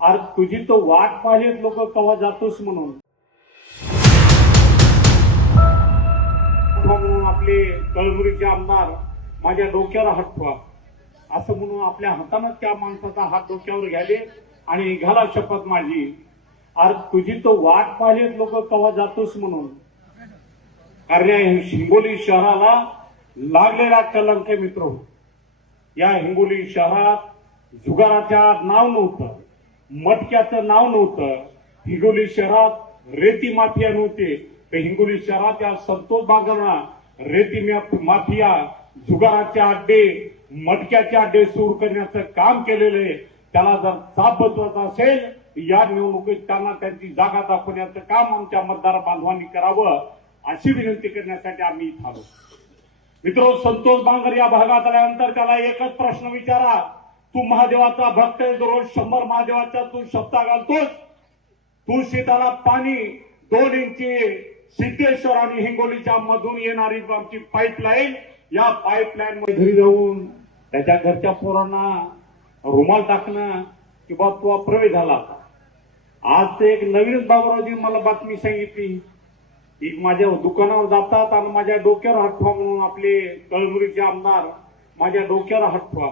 अरे तुझी तो वाट पाहिलीत लोक कवा जातोस म्हणून म्हणून आपले कळमुरीचे आमदार माझ्या डोक्यावर हात ठेवा असं म्हणून आपल्या हातानं त्या माणसाचा हात डोक्यावर घ्याले आणि घाला शपथ माझी. अरे तुझी तो वाट पाहिलीत लोक कवा जातोस म्हणून. कारण या हिंगोली शहराला लागलेला कलंक मित्र. या हिंगोली शहरात जुगाराच्या नाव नव्हतं, मटक्याचं नाव नव्हतं, हिंगोली शहरात रेती माफिया नव्हते. तर हिंगोली शहरात या संतोष बागरना रेती माफिया, जुगाराचे अड्डे, मटक्याचे अड्डे सुरू करण्याचं काम केलेलं आहे. त्याला जर चाप बसवायचा असेल या निवडणुकीत त्यांना त्यांची जागा दाखवण्याचं काम आमच्या मतदार बांधवांनी करावं अशी विनंती करण्यासाठी आम्ही इथं आलो. मित्र, संतोष बांगर या भागात आल्यानंतर त्याला एकच प्रश्न विचारा. तू महादेवाचा भक्त आहे, दररोज 100 महादेवाच्या तू शब्दा घालतोस. तू शेताला पाणी 2 इंची सिद्धेश्वर आणि हिंगोलीच्या मधून येणारी आमची पाईपलाईन, या पाईपलाईन मध्ये घरी जाऊन त्याच्या घरच्या पोरांना रुमाल टाकणं किंवा तो प्रवेश झाला. आज ते एक नवीन बाबूरावजी मला बातमी सांगितली की माझ्या दुकानावर जातात आणि माझ्या डोक्यावर हात ठेवा म्हणून आपले कळमुरीचे आमदार माझ्या डोक्यावर हात ठेवा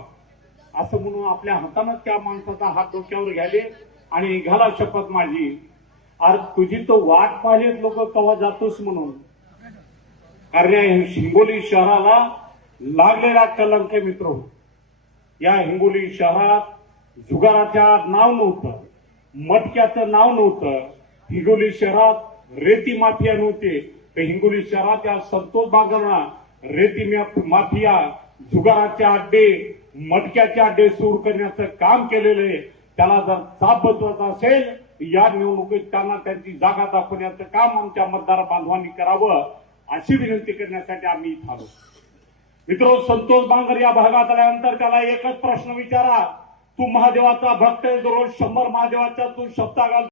असं म्हणून आपल्या हातानं त्या माणसाचा हात डोक्यावर घ्याले आणि घाला शपथ माझी. अरे तुझी तो वाट पाहिलीत लोक कवा जातोस म्हणून. कारण या हिंगोली शहराला लागलेला कलंक मित्र. या हिंगोली शहरात जुगाराच्या नाव नव्हतं, मटक्याचं नाव नव्हतं, हिंगोली शहरात रेती माफिया नव्हते. तर हिंगोली शहरात या संतोष बागरना रेती माफिया, जुगाराचे अड्डे, मटक्याचे अड्डे सुरू करण्याचं काम केलेलं आहे. त्याला जर चाप बसवायचा असेल या निवडणुकीत त्यांना त्यांची जागा दाखवण्याचं काम आमच्या मतदार बांधवांनी करावं अशी विनंती करण्यासाठी आम्ही इथं आलो. मित्र, संतोष बांगर या भागात आल्यानंतर त्याला एकच प्रश्न विचारा. तू महादेवाचा भक्त आहे, दररोज 100 महादेवाच्या तू शब्दा घाल